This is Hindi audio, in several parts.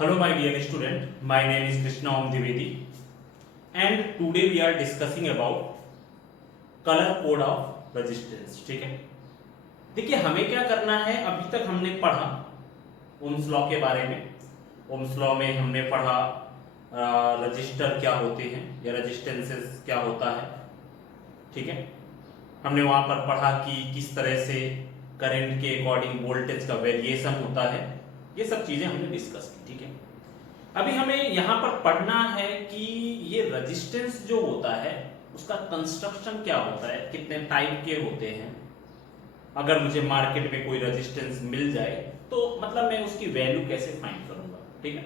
Hello my dear student, my name is Krishna Om Dwivedi and today we are discussing about color code of resistance. ठीक है, देखिए हमें क्या करना है। अभी तक हमने पढ़ा ओम्स लॉ के बारे में। ओम्स लॉ में हमने पढ़ा रजिस्टर क्या होते हैं या रेजिस्टेंसेस क्या होता है। ठीक है, हमने वहां पर पढ़ा कि किस तरह से करंट के अकॉर्डिंग वोल्टेज का वेरिएशन होता है। ये सब चीजें हमने डिस्कस की। ठीक है, अभी हमें यहां पर पढ़ना है कि ये रेजिस्टेंस जो होता है उसका कंस्ट्रक्शन क्या होता है, कितने टाइप के होते हैं। अगर मुझे मार्केट में कोई रेजिस्टेंस मिल जाए तो मतलब मैं उसकी वैल्यू कैसे फाइंड करूंगा। ठीक है,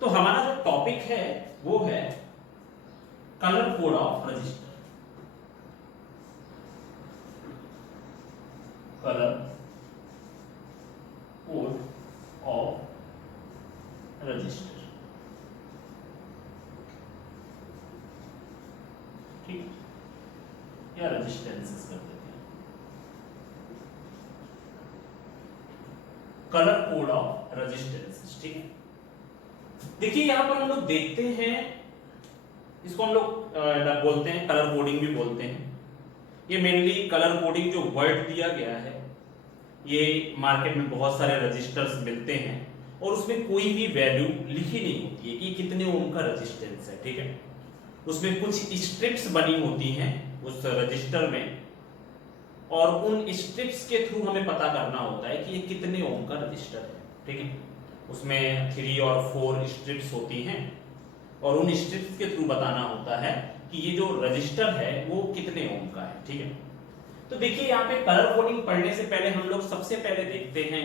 तो हमारा जो टॉपिक है वो है colour code of register. Colour code of register. ठीक, या रेजिस्टेंसेस कर देते हैं। Colour code of resistances. ठीक है, देखिए यहां पर हम लोग देखते हैं, इसको हम लोग बोलते हैं कलर कोडिंग भी बोलते हैं। ये मेनली कलर कोडिंग जो वर्ड दिया गया है, ये मार्केट में बहुत सारे रजिस्टर्स मिलते हैं और उसमें कोई भी वैल्यू लिखी नहीं होती है कि कितने ओम का रेजिस्टेंस है। ठीक है, उसमें कुछ स्ट्रिप्स बनी होती हैं उस रजिस्टर में और उन स्ट्रिप्स के थ्रू हमें पता करना होता है कि ये कितने ओम का रजिस्टर है। ठीक है, उसमें 3 और 4 स्ट्रिप्स होती हैं और उन स्ट्रिप्स के थ्रू बताना होता है कि ये जो रजिस्टर है वो कितने ओम का है। ठीक है, तो देखिए यहाँ पे कलर कोडिंग पढ़ने से पहले हम लोग सबसे पहले देखते हैं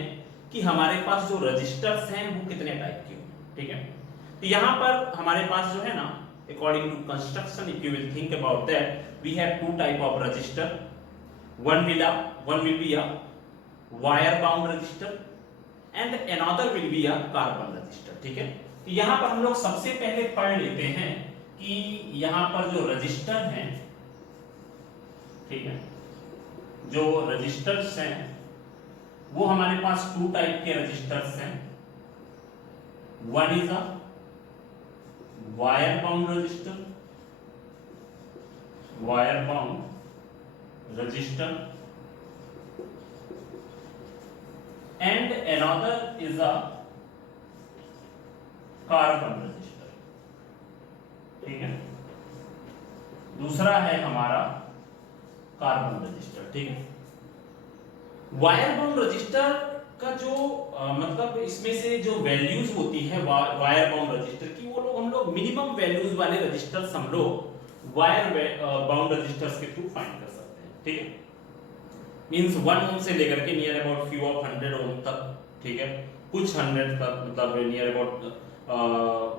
कि हमारे पास जो रजिस्टर्स हैं वो कितने टाइप के होंगे। ठीक है, तो यहाँ पर हमारे पास जो है ना, according to construction, if you will think about that, we have two type of resistor. One will be a wire bound resistor and another will be a carbon resistor. ठीक है, तो यहाँ पर हम लोग सबसे पहले पढ़ लेते हैं कि यहाँ पर जो रजिस्टर हैं, ठीक है, जो रजिस्टर्स हैं वो हमारे पास 2 टाइप के रजिस्टर्स हैं। One is a wire bound resistor, wire bound resistor, and another is a carbon resistor. ठीक है, दूसरा है हमारा कार्बन रजिस्टर। ठीक है, वायर बाउंड रजिस्टर का जो मतलब इसमें से जो वैल्यूज होती है वायर बाउंड रजिस्टर की, वो लोग हम लोग मिनिमम वैल्यूज वाले रजिस्टर्स हम लोग वायर बाउंड रजिस्टर्स के थ्रू फाइंड कर सकते हैं। ठीक है, मींस 1 ओम से लेकर के नियर अबाउट फ्यू ऑफ 100 ओम तक। ठीक है, कुछ 100 तक, मतलब नियर अबाउट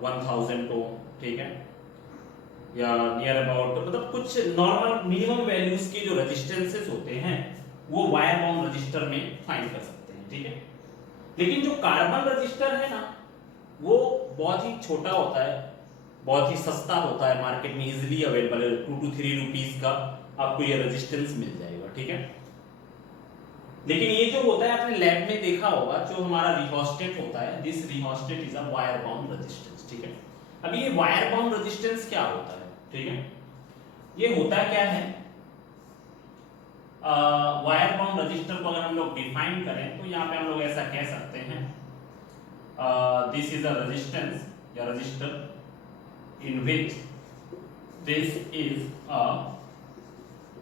1000 ओम। ठीक है, या नियर अबाउट मतलब कुछ नॉर्मल मिनिमम वैल्यूज के जो रेजिस्टेंसेस होते हैं वो वायर बाउंड रजिस्टर में फाइंड कर सकते हैं। ठीक है, लेकिन जो कार्बन रजिस्टर है ना, वो बहुत ही छोटा होता है, बहुत ही सस्ता होता है, मार्केट में इजीली अवेलेबल है। 2 to 3 रुपीस का आपको ये रेजिस्टेंस मिल जाएगा। ठीक है, लेकिन ये जो होता है आपने लैब में देखा होगा, जो हमारा रिहोस्टेट होता है, this rheostat is a wire bound resistance. ठीक है, अब ये वायर बाउंड रेजिस्टेंस क्या होता है? ठीक है, ये होता क्या है, वायर बाउंड रजिस्टर को अगर हम लोग डिफाइन करें तो यहाँ पे हम लोग ऐसा कह सकते हैं, दिस इज अ रेजिस्टेंस या register in which this is a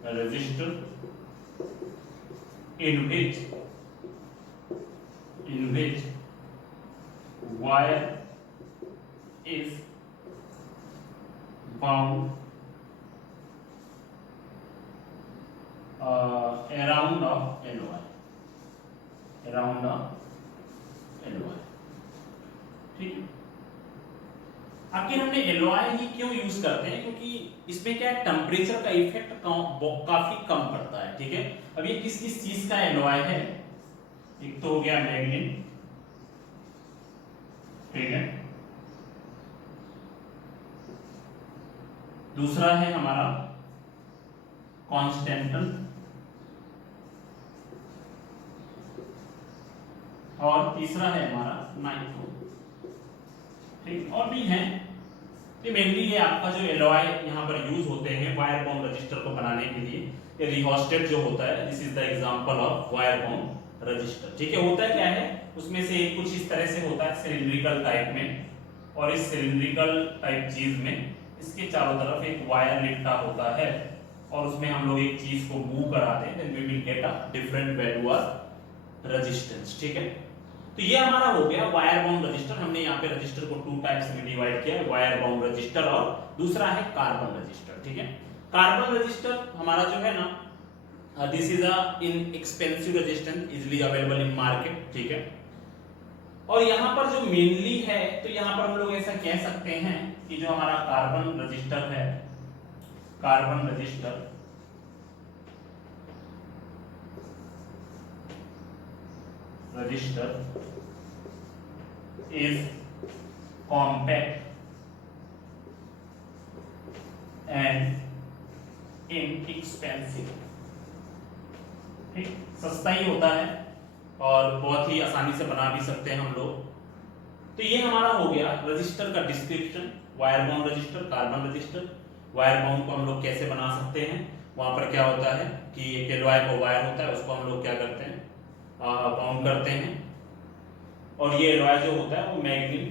resistor in which wire is bound around a LOI, around a LOI। ठीक है, आखिर हमने LOI ही क्यों यूज करते हैं? क्योंकि इसमें क्या है, टेम्परेचर का इफेक्ट काफी कम पड़ता है। ठीक है, अब ये किस किस चीज का LOI है? एक तो हो गया मैग्नेट, ठीक है, दूसरा है हमारा कॉन्स्टेंटल और तीसरा है हमारा नाइट्रो। ठीक, और भी हैं। ये मेनली ये आपका जो एलॉय यहाँ पर यूज होते हैं वायर बाउंड रजिस्टर को बनाने के लिए। ये रिहोस्टेट जो होता है, this is the example of wire bound register. ठीक है, होता क्या है उसमें से कुछ इस तरह से होता है सिलिंड्रिकल टाइप में, और इस सिलिंड्रिकल टाइप चीज में इसके चारों तरफ एक वायर लिपटा होता है, और उसमें हम लोग एक चीज को मूव कराते हैं, then we will get a different value of resistance. ठीक है, तो ये हमारा हो गया वायर बाउंड रजिस्टर। हमने यहाँ पे रजिस्टर को 2 टाइप्स में डिवाइड किया है, वायर बाउंड रजिस्टर और दूसरा है कार्बन रजिस्टर। ठीक है, कार्बन रजिस्टर हमारा जो है ना, this is a inexpensive resistance easily available in market. ठीक है, और यहाँ पर जो मेनली है, तो यहाँ पर हम लोग ऐसा कह सकते हैं कि जो हमारा कार्बन रजिस्टर है, carbon register is compact and inexpensive। ठीक, सस्ता ही होता है और बहुत ही आसानी से बना भी सकते हैं हम लोग। तो ये हमारा हो गया रजिस्टर का description, wire bound register, carbon register. Wire bound को हम लोग कैसे बना सकते हैं, वहां पर क्या होता है कि एक एलॉय का वायर होता है, उसको हम लोग क्या करते हैं, बाउंड करते हैं, और ये एलॉय जो होता है वो मैग्नीज,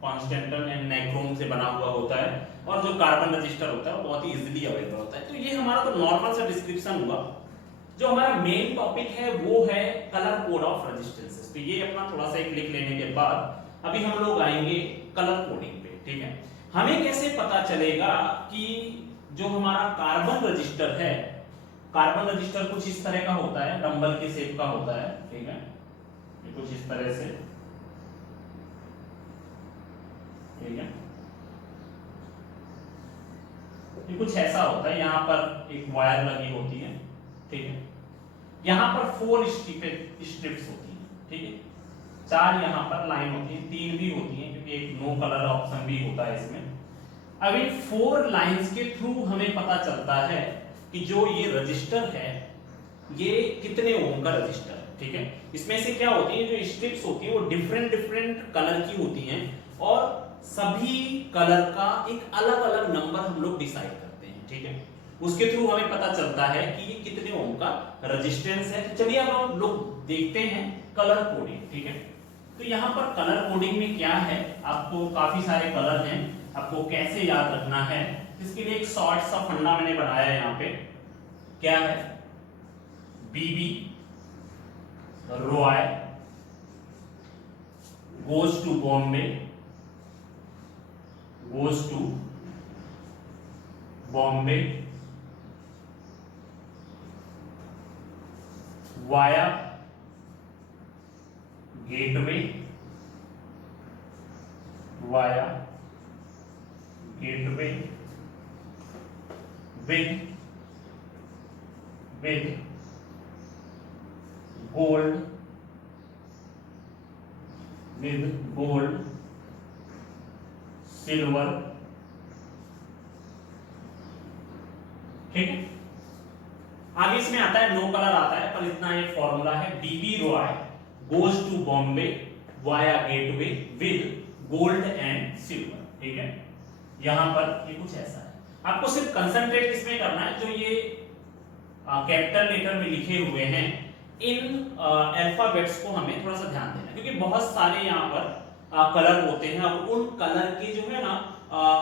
कॉन्स्टेंटन एंड नाइक्रोम से बना हुआ होता है, और जो कार्बन रजिस्टर होता है वो बहुत ही इजीली अवेलेबल होता है। तो ये हमारा तो नॉर्मल सा डिस्क्रिप्शन हुआ। जो हमारा मेन टॉपिक है वो है कलर कोड ऑफ रेजिस्टेंसेस। तो ये अपना थोड़ा सा एक लिख लेने के बाद अभी हम लोग आएंगे कलर कोडिंग पे। ठीक है, हमें कैसे पता चलेगा कि जो हमारा कार्बन रजिस्टर है, कार्बन रजिस्टर कुछ इस तरह का होता है, डंबल के शेप का होता है। ठीक है, ये कुछ इस तरह से, ठीक है, ये कुछ ऐसा होता है, यहाँ पर एक वायर लगी होती है। ठीक है, यहाँ पर 4 स्ट्रिप्स होती हैं। ठीक है, 4 यहाँ पर लाइन होती है, 3 भी होती हैं क्योंकि एक नो कलर ऑप्शन भी होता है इसमें। अब इन 4 लाइंस के थ्रू हमें पता चलता है कि जो ये रजिस्टर है ये कितने ओम का रजिस्टर है। ठीक है, इसमें से क्या होती है, जो स्ट्रिप्स होती है वो डिफरेंट डिफरेंट कलर की होती हैं, और सभी कलर का एक अलग अलग नंबर हम लोग डिसाइड करते हैं। ठीक है, उसके थ्रू हमें पता चलता है कि ये कितने ओम का रेजिस्टेंस है। तो चलिए अब हम लोग देखते हैं कलर कोडिंग। ठीक है, तो यहाँ पर कलर कोडिंग में क्या है, आपको काफी सारे कलर हैं, आपको कैसे याद रखना है, इसके लिए एक शॉर्ट सा फंडा मैंने बनाया है। यहाँ पे क्या है, बीबी Roy goes to Bombay, goes to Bombay via gateway, via gateway with gold, silver. ठीक है, आगे इसमें आता है नो कलर आता है, पर इतना ये फॉर्मूला है, बीबी Roy goes to Bombay via gateway with gold and silver. ठीक है, यहां पर ये कुछ ऐसा है। आपको सिर्फ कंसंट्रेट इसमें करना है, जो ये कैपिटल लेटर में लिखे हुए हैं इन अल्फाबेट्स को हमें थोड़ा सा ध्यान देना है, क्योंकि बहुत सारे यहाँ पर कलर होते हैं, और उन कलर के जो है ना,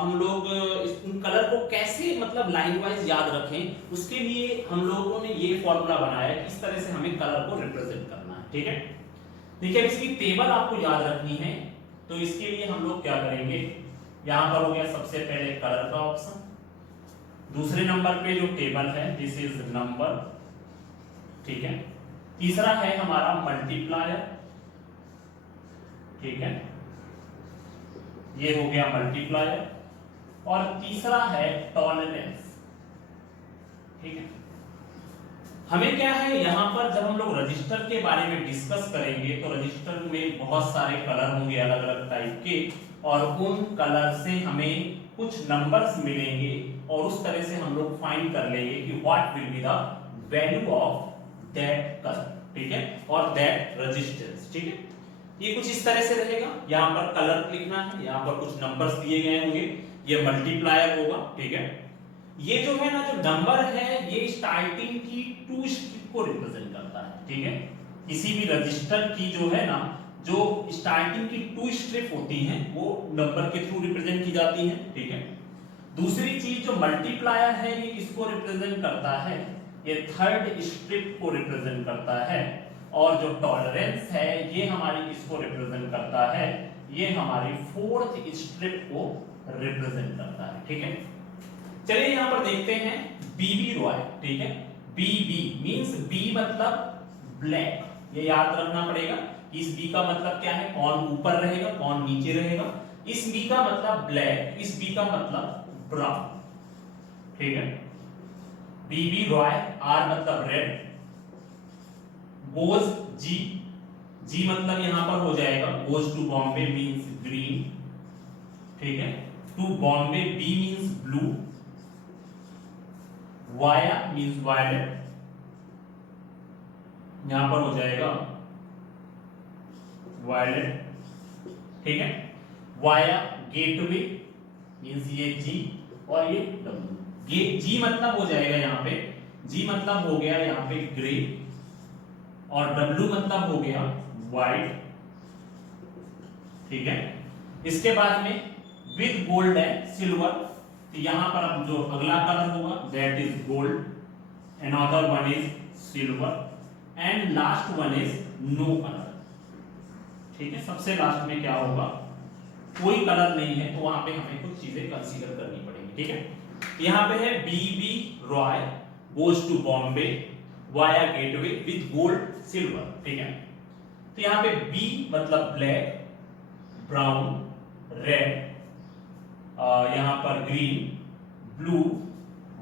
हम लोग उन कलर को कैसे मतलब लाइन वाइज याद रखें, उसके लिए हम लोगों ने ये फॉर्मूला बनाया है कि इस तरह से हमें कलर को रिप्रेजेंट करना है। ठीक है, देखिए इसकी टेबल आपको याद रखनी है, तो इसके लिए हम लोग क्या करेंगे, यहां पर हो गया सबसे पहले कलर का ऑप्शन, दूसरे नंबर पे जो टेबल है दिस इज नंबर। ठीक है, तीसरा है हमारा मल्टीप्लायर। ठीक है, ये हो गया मल्टीप्लायर, और तीसरा है टॉलरेंस। ठीक है, हमें क्या है यहां पर जब हम लोग रजिस्टर के बारे में डिस्कस करेंगे तो रजिस्टर में बहुत सारे कलर होंगे अलग अलग टाइप के, और उन कलर से हमें कुछ नंबर्स मिलेंगे, और उस तरह से हम लोग फाइंड कर लेंगे कि what will be the value of that colour. ठीक है, और दैट रेजिस्टेंस। ठीक है, ये कुछ इस तरह से रहेगा, यहाँ पर कलर लिखना है, यहाँ पर कुछ नंबर्स दिए गए होंगे, ये मल्टीप्लायर होगा, ठीक है। ये जो है ना, जो नंबर है ये स्टार्टिंग की 2 स्ट्रिप को रिप्रेजेंट करता है, ठीक है। किसी भी रजिस्टर की जो है ना, जो स्टार्टिंग की 2 स्ट्रिप होती हैं वो नंबर के थ्रू रिप्रेजेंट की जाती हैं, ठीक है। दूसरी चीज जो मल्टीप्लायर है ये किसको रिप्रेजेंट करता है, ये 3rd स्ट्रिप को रिप्रेजेंट करता है। और जो टॉलरेंस है ये हमारी किसको रिप्रेजेंट करता है, ये हमारी 4th स्ट्रिप को रिप्रेजेंट करता है, ठीक है। चलिए यहां पर देखते हैं बीबी रॉय, ठीक है। बीबी मींस बी मतलब ब्लैक, ये याद रखना पड़ेगा। इस बी का मतलब क्या है, कौन ऊपर रहेगा कौन नीचे रहेगा। इस बी का मतलब ब्लैक, इस बी का मतलब ब्राउन, ठीक है। बीबी रॉय, आर मतलब रेड, गोज जी, जी मतलब यहां पर हो जाएगा goes to Bombay means green, ठीक है। To Bombay B means blue, via means violet, यहां पर हो जाएगा वायलेट, ठीक है। वाया गेटवे मींस ये जी और ये डब्ल्यू। जी मतलब हो जाएगा यहाँ पे, जी मतलब हो गया यहाँ पे ग्रे, और डब्ल्यू मतलब हो गया व्हाइट, ठीक है। इसके बाद में विद गोल्ड एंड सिल्वर, तो यहां पर अब जो अगला कलर होगा that is gold, another one is silver and last one is no colour, ठीक है। सबसे लास्ट में क्या होगा, कोई कलर नहीं है, तो वहां पे हमें कुछ चीजें कंसीडर करनी पड़ेंगी, ठीक है। यहां पे है बीबी Roy goes to Bombay via gateway with gold silver, ठीक है। तो यहां पे बी मतलब ब्लैक, ब्राउन, रेड, यहां पर green, blue,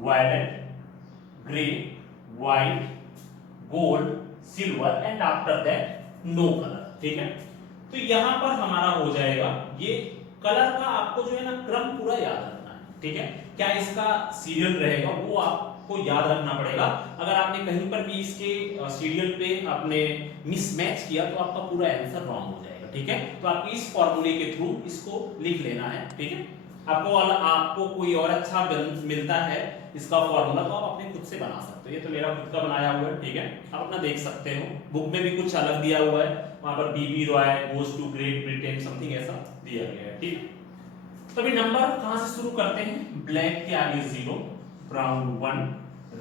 violet, grey, white, gold, silver and after that no colour, ठीक है। तो यहां पर हमारा हो जाएगा, ये कलर का आपको जो है ना क्रम पूरा याद रखना है, ठीक है। क्या इसका सीरियल रहेगा वो आपको याद रखना पड़ेगा। अगर आपने कहीं पर भी इसके सीरियल पे आपने मिसमैच किया तो आपका पूरा आंसर रॉन्ग हो जाएगा, ठीक है। तो आपको इस फॉर्मूले के थ्रू इसको लिख लेना है, ठीक है। आपको कोई और अच्छा मिलता है इसका फॉर्मूला तो आप अपने खुद से बना सकते हो। ये तो मेरा खुद का बनाया हुआ है, ठीक है। आप अपना देख सकते हो, बुक में भी कुछ अलग दिया हुआ है, वहां पर B B Roy goes to Great Britain something ऐसा दिया गया है, ठीक। तो अभी नंबर कहां से शुरू करते हैं, ब्लैक के आगे 0, brown 1,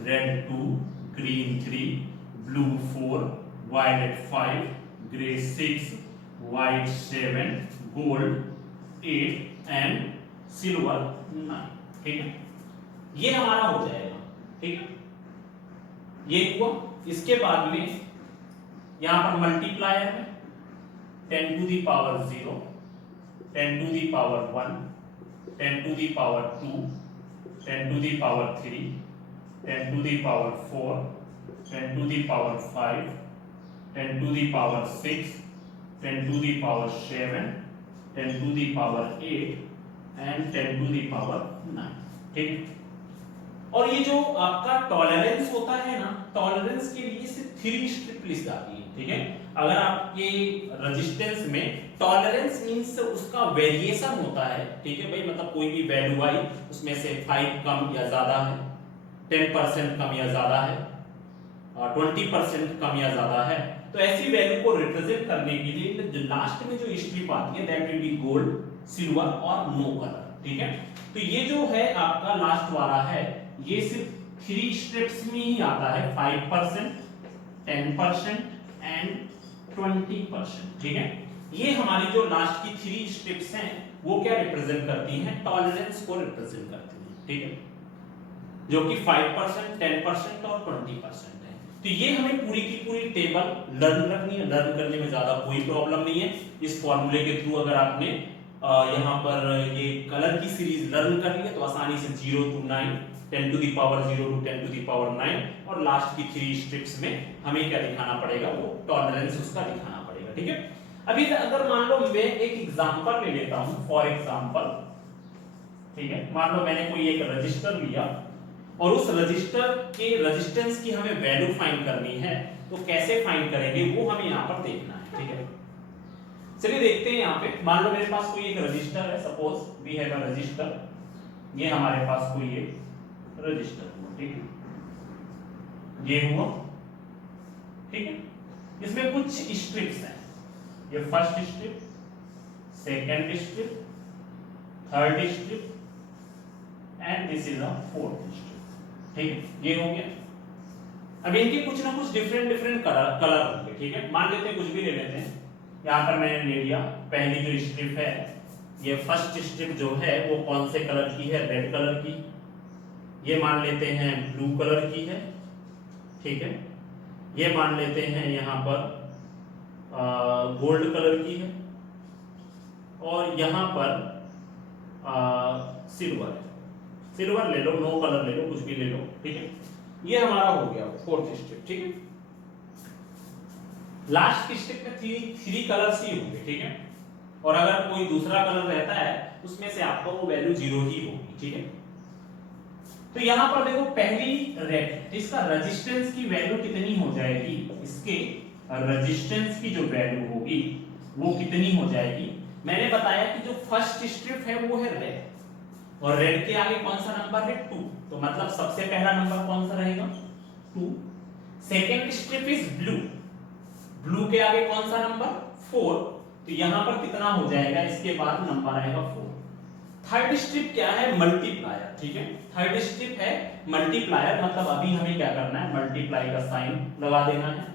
red 2, green 3, blue 4, violet 5, grey 6, white 7, gold 8 and silver 9, ठीक है। ये हमारा हो जाएगा, ठीक है। ये हुआ। इसके बाद में यहां पर मल्टीप्लायर है 10 to the power 0, 10 to the power 1, 10 to the power 2, 10 to the power 3, 10 to the power 4, 10 to the power 5, 10 to the power 6, 10 to the power 7, 10 to the power 8 and 10 to the power 9, ठीक। और ये जो आपका टॉलरेंस होता है ना, टॉलरेंस के लिए सिर्फ 3 स्ट्रिप लिस्ट आती है, ठीक है। अगर आपके रेजिस्टेंस में टॉलरेंस मींस उसका वेरिएशन होता है, ठीक है भाई, मतलब कोई भी वैल्यू आई उसमें से 5 कम या ज्यादा है, 10% कम या ज्यादा है, 20% कम या ज्यादा है, तो ऐसी वैल्यू को रिप्रेजेंट करने के लिए जो लास्ट में जो स्ट्रिप आती है that will be gold, silver और नो कलर, ठीक है। तो ये जो है आपका लास्ट वाला है, ये सिर्फ 3 स्ट्रिप्स में ही आता है, 5%, 10% एंड 20%, ठीक है। ये हमारी जो लास्ट की 3 स्ट्रिप्स हैं वो क्या रिप्रेजेंट करती हैं, टॉलरेंस को रिप्रेजेंट करती हैं, ठीक है, जो कि 5%, 10% और 20% है। तो ये हमें पूरी की पूरी टेबल लर्न रखनी है, लर्न करने में ज्यादा कोई प्रॉब्लम नहीं है। इस फॉर्मूले के थ्रू अगर आपने यहाँ पर ये कलर की सीरीज लर्न कर ली है तो आसानी से 0 to 9, 10 to the power 0 to 10 to the power 9 और लास्ट की 3 स्ट्रिप्स में हमें क्या दिखाना पड़ेगा, वो टॉलरेंस उसका दिखाना पड़ेगा, ठीक है। अभी अगर मान लो मैं एक एग्जांपल ले लेता हूं, फॉर एग्जांपल, ठीक है। मान लो मैंने कोई एक रजिस्टर लिया और उस रजिस्टर के रेजिस्टेंस की हमें वैल्यू फाइंड करनी है, तो कैसे फाइंड करेंगे वो हमें यहाँ पर देखना है, ठीक है। चलिए देखते हैं यहाँ पे, मान लो मेरे पास कोई एक रजिस्टर है, suppose we have a register, ये हमारे पास कोई एक रजिस्टर हुआ, ठीक है, ये हुआ, ठीक है, इसमें कुछ स्ट्रिप्स हैं, ये first strip, second strip, third strip and this is a fourth strip, ठीक है, ये हो गया। अब इनके कुछ ना कुछ डिफरेंट कलर होंगे, ठीक है, मान लेते हैं कुछ भी ले लेते हैं, यहाँ पर मैंने ले लिया पहली जो स्ट्रिप है, ये फर्स्ट स्ट्रिप जो है वो कौन से कलर की है, रेड कलर की, ये मान लेते हैं ब्लू कलर की है, ठीक है, ये मान लेते हैं यहाँ पर गोल्ड कलर की है, और यहाँ पर सिल्वर है, सिल्वर ले लो, नो कलर ले लो, कुछ भी ले लो, ठीक है, ये हमारा हो गया फोर्थ स्ट्रिप, ठीक है। लास्ट की स्ट्रिप में थ्री कलर्स ही होंगे, ठीक है, और अगर कोई दूसरा कलर रहता है उसमें से आपको वो वैल्यू 0 ही होगी, ठीक है। तो यहां पर देखो पहली रेड, इसका रेजिस्टेंस की वैल्यू कितनी हो जाएगी, इसके रेजिस्टेंस की जो वैल्यू होगी वो कितनी हो जाएगी, मैंने बताया कि जो फर्स्ट स्ट्रिप है वो है रेड, और रेड के आगे कौन सा नंबर है 2, तो मतलब सबसे पहला नंबर कौन सा रहेगा 2। Second strip is blue, blue के आगे कौन सा नंबर 4, तो यहां पर कितना हो जाएगा, इसके बाद नंबर आएगा 4। थर्ड स्ट्रिप क्या है, मल्टीप्लायर, ठीक है, थर्ड स्ट्रिप है मल्टीप्लायर, मतलब अभी हमें क्या करना है, मल्टीप्लाई का साइन लगा देना है।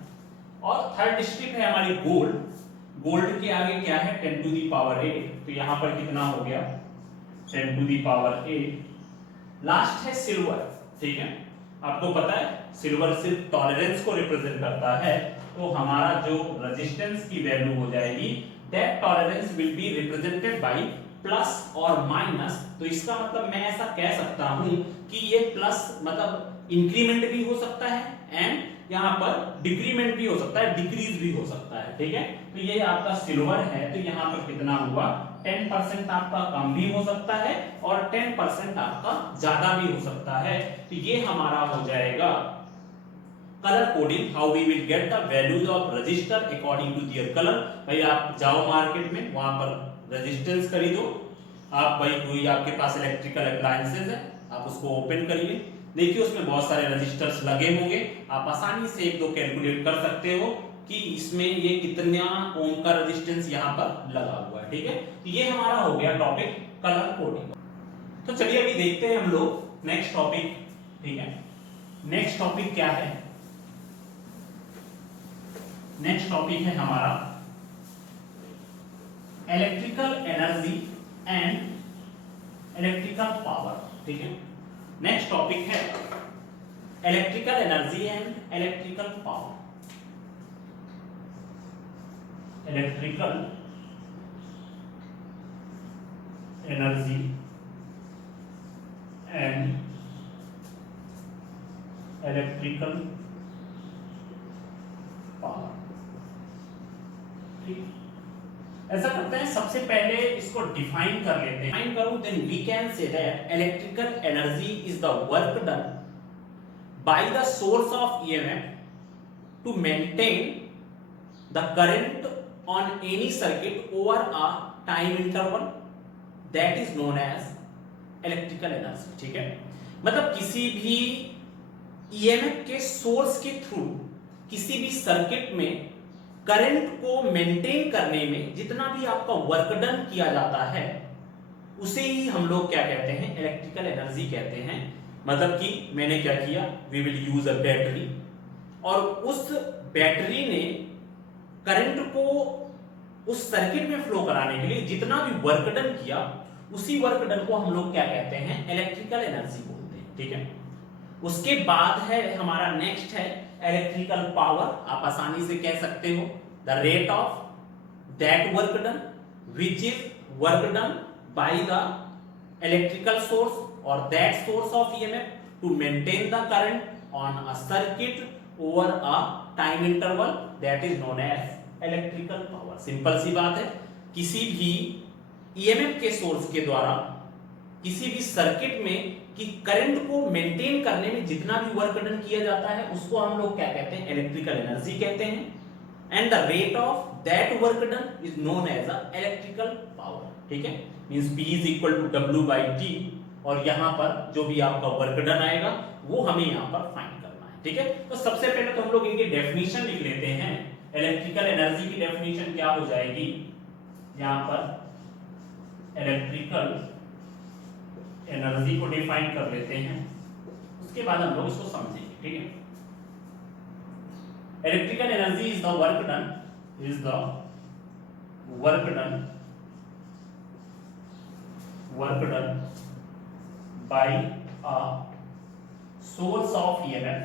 और थर्ड स्ट्रिप है हमारी गोल्ड, गोल्ड के आगे क्या है 10 टू द पावर 8, तो यहां पर कितना हो गया 10 टू द पावर 8। लास्ट है सिल्वर, ठीक है, आपको पता है सिल्वर सिर्फ टॉलरेंस को रिप्रेजेंट करता है, तो हमारा जो रेजिस्टेंस की वैल्यू हो जाएगी, that tolerance will be represented by plus और माइनस, तो इसका मतलब मैं ऐसा कह सकता हूं कि ये प्लस मतलब इंक्रीमेंट भी हो सकता है एंड यहाँ पर डिक्रीमेंट भी हो सकता है, डिक्रीज भी हो सकता है, ठीक है। तो ये आपका सिल्वर है, तो यहाँ पर कितना हुआ 10% आपका कम भी हो सकता है और 10% आपका ज्यादा भी हो सकता है, तो ये हमारा हो जाएगा colour coding, how we will get the values of register according to their colour. भाई आप जाओ मार्केट में, वहां पर रेजिस्टेंस खरीदो, आप भाई कोई आपके पास इलेक्ट्रिकल अप्लायंसेस है, आप उसको ओपन करिए, देखिए उसमें बहुत सारे रजिस्टर्स लगे होंगे, आप आसानी से एक दो कैलकुलेट कर सकते हो कि इसमें ये कितना ओम का रेजिस्टेंस यहाँ पर लगा हुआ है, ठीक है। तो ये हमारा हो गया टॉपिक कलर कोडिंग। तो चलिए अभी देखते हैं हम लोग नेक्स्ट टॉपिक, ठीक है। नेक्स्ट टॉपिक क्या है, नेक्स्ट टॉपिक है हमारा electrical energy and electrical power, ठीक है। नेक्स्ट टॉपिक है electrical energy and electrical power, electrical energy and electrical power, ठीक। ऐसा करते हैं, सबसे पहले इसको डिफाइन कर लेते हैं। डिफाइन करूं then we can say that electrical energy is the work done by the source of EMF to maintain the current on any circuit over a time interval, that is known as electrical energy, ठीक है। मतलब किसी भी ईएमएफ के सोर्स के थ्रू किसी भी सर्किट में करंट को मेंटेन करने में जितना भी आपका वर्क डन किया जाता है उसे ही हम लोग क्या कहते हैं, इलेक्ट्रिकल एनर्जी कहते हैं। मतलब कि मैंने क्या किया, we will use a battery, और उस बैटरी ने करंट को उस सर्किट में फ्लो कराने के लिए जितना भी वर्क डन किया, उसी वर्क डन को हम लोग क्या कहते हैं, इलेक्ट्रिकल एनर्जी बोलते हैं, ठीक है। उसके बाद है हमारा नेक्स्ट है इलेक्ट्रिकल पावर, आप आसानी से कह सकते हो the rate of that work done which is work done by the electrical source और that source of EMF to maintain the current on a circuit over a time interval, that is known as electrical power. Simple सी बात है, किसी भी ईएमएफ के सोर्स के द्वारा किसी भी सर्किट में कि करंट को मेंटेन करने में जितना भी वर्क डन किया जाता है उसको हम लोग क्या कहते हैं, इलेक्ट्रिकल एनर्जी कहते हैं। And the rate of that work done is known as a electrical power. ठीक है, means P is equal to W/T, और यहां पर जो भी आपका वर्क डन आएगा वो हमें यहां पर फाइंड करना है। ठीक है, तो सबसे पहले तो हम लोग इनकी डेफिनेशन लिख लेते हैं। इलेक्ट्रिकल एनर्जी की डेफिनेशन क्या हो जाएगी, यहां पर इलेक्ट्रिकल एनर्जी को डिफाइन कर लेते हैं, उसके बाद हम लोग इसको समझेंगे। ठीक है, electrical energy is the work done, is the work done by a source of EMF,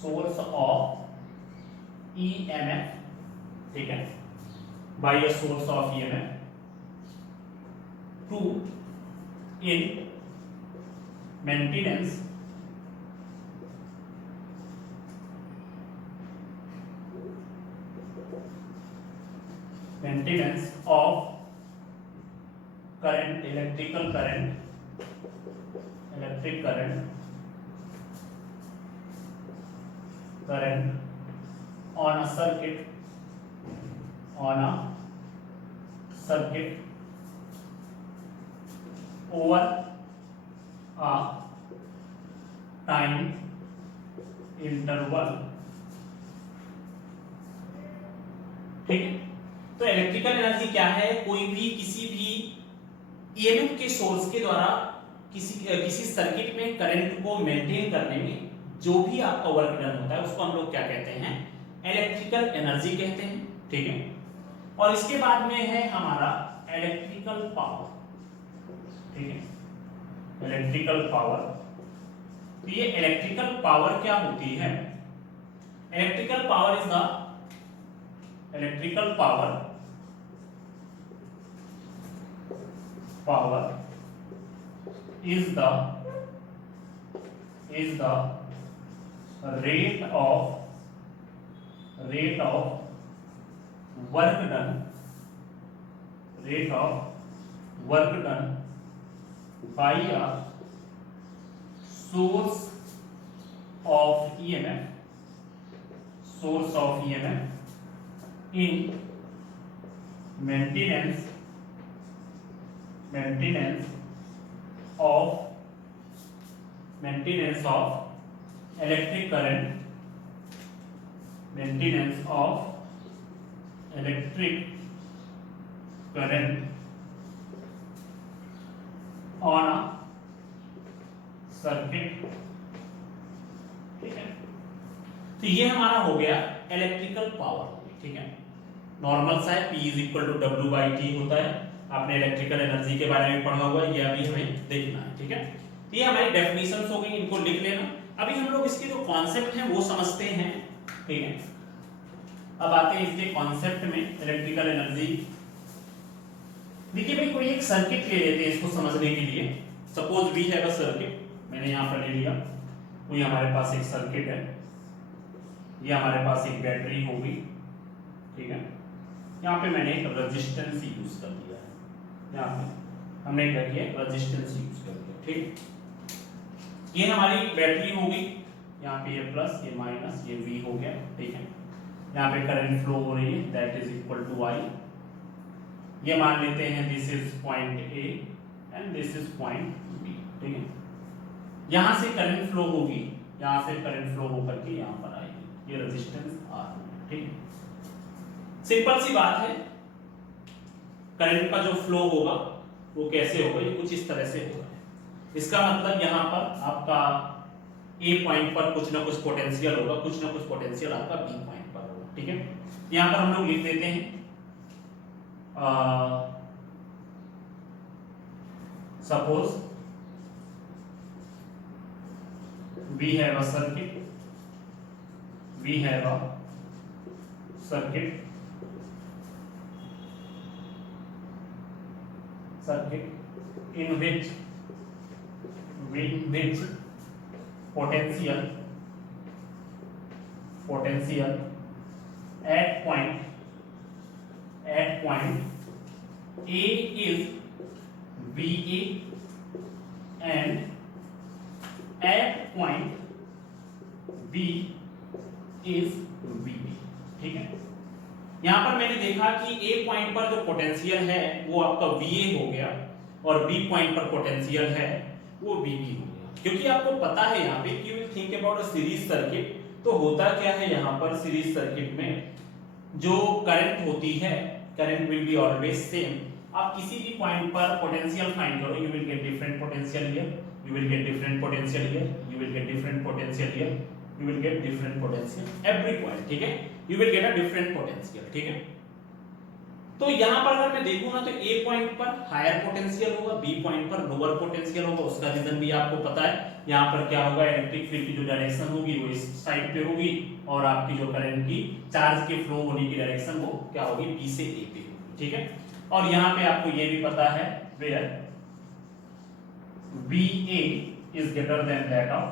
source of EMF, ठीक है, by a source of EMF to in maintenance of current, electric current on a circuit over a time interval। ठीक है, तो इलेक्ट्रिकल एनर्जी क्या है, कोई भी किसी भी ईएमएफ के सोर्स के द्वारा किसी सर्किट में करंट को मेंटेन करने में जो भी आपका वर्क डन होता है उसको हम लोग क्या कहते हैं, इलेक्ट्रिकल एनर्जी कहते हैं। ठीक है, और इसके बाद में है हमारा इलेक्ट्रिकल पावर। ठीक है, इलेक्ट्रिकल पावर, तो ये इलेक्ट्रिकल पावर क्या होती है, electrical power is the electrical power is the rate of work done by a source of EMF in maintenance of electric current on a circuit। ठीक है, तो ये हमारा हो गया इलेक्ट्रिकल पावर। ठीक है, नॉर्मल सा है, P is equal to W/T होता है, आपने इलेक्ट्रिकल एनर्जी के बारे में पढ़ा हुआ है, ये अभी हमें देखना है। ठीक है, ये हमारी डेफिनेशंस हो गई, इनको लिख लेना। अभी हम लोग इसके जो कॉन्सेप्ट हैं वो समझते हैं। ठीक है, अब आते हैं इसके कॉन्सेप्ट में, इलेक्ट्रिकल एनर्जी। देखिए भाई, कोई एक सर्किट ले लेते हैं इसको समझने के लिए। Suppose we have a circuit, मैंने यहाँ पर ले लिया, कोई हमारे पास एक सर्किट है, ये हमारे पास एक बैटरी होगी। ठीक है, यहाँ पे मैंने एक रेजिस्टेंस यूज कर दिया है, यहाँ पे हमने क्या किया, रेजिस्टेंस यूज कर दिया। ठीक, ये हमारी बैटरी होगी, यहाँ पे ये प्लस, ये माइनस, ये V हो गया। ठीक है, यहाँ पे करंट फ्लो हो रही है, that is equal to I। ये मान लेते हैं this is point A and this is point B। ठीक है, यहाँ से करंट फ्लो होगी, यहाँ से करंट फ्लो होकर के यहाँ पर आएगी, ये रेजिस्टेंस R। ठीक, सिंपल सी बात है, करंट का जो फ्लो होगा वो कैसे होगा, ये कुछ इस तरह से होगा। इसका मतलब यहाँ पर आपका A पॉइंट पर कुछ ना कुछ पोटेंशियल होगा, कुछ ना कुछ पोटेंशियल आपका B पॉइंट पर होगा। ठीक है, यहाँ पर हम लोग लिख देते हैं suppose we have a circuit in which potential at point A is VA and at point B is VB। ठीक है। यहां पर मैंने देखा कि ए पॉइंट पर जो पोटेंशियल है वो आपका VA हो गया और बी पॉइंट पर पोटेंशियल है वो VB हो गया, क्योंकि आपको पता है यहाँ पे कि you think about a series circuit, तो होता क्या है यहाँ पर सीरीज सर्किट में जो करंट होती है, current will be always same. आप किसी भी पॉइंट पर पोटेंशियल फाइंड करो, you will get different potential here, you will get different potential here, you will get different potential here, you will get different potential every point, ठीक है, you will get a different potential, ठीक है। तो यहां पर अगर मैं देखूं ना तो ए पॉइंट पर हायर पोटेंशियल होगा, बी पॉइंट पर लोअर पोटेंशियल होगा, उसका रीजन भी आपको पता है। यहां पर क्या होगा, इलेक्ट्रिक फील्ड की जो डायरेक्शन होगी वो इस साइड पे होगी और आपकी जो करंट की चार्ज के फ्लो होने की डायरेक्शन वो क्या होगी, बी से ए पे होगी, ठीक है। और यहां पे आपको ये भी पता है where VA is greater than that of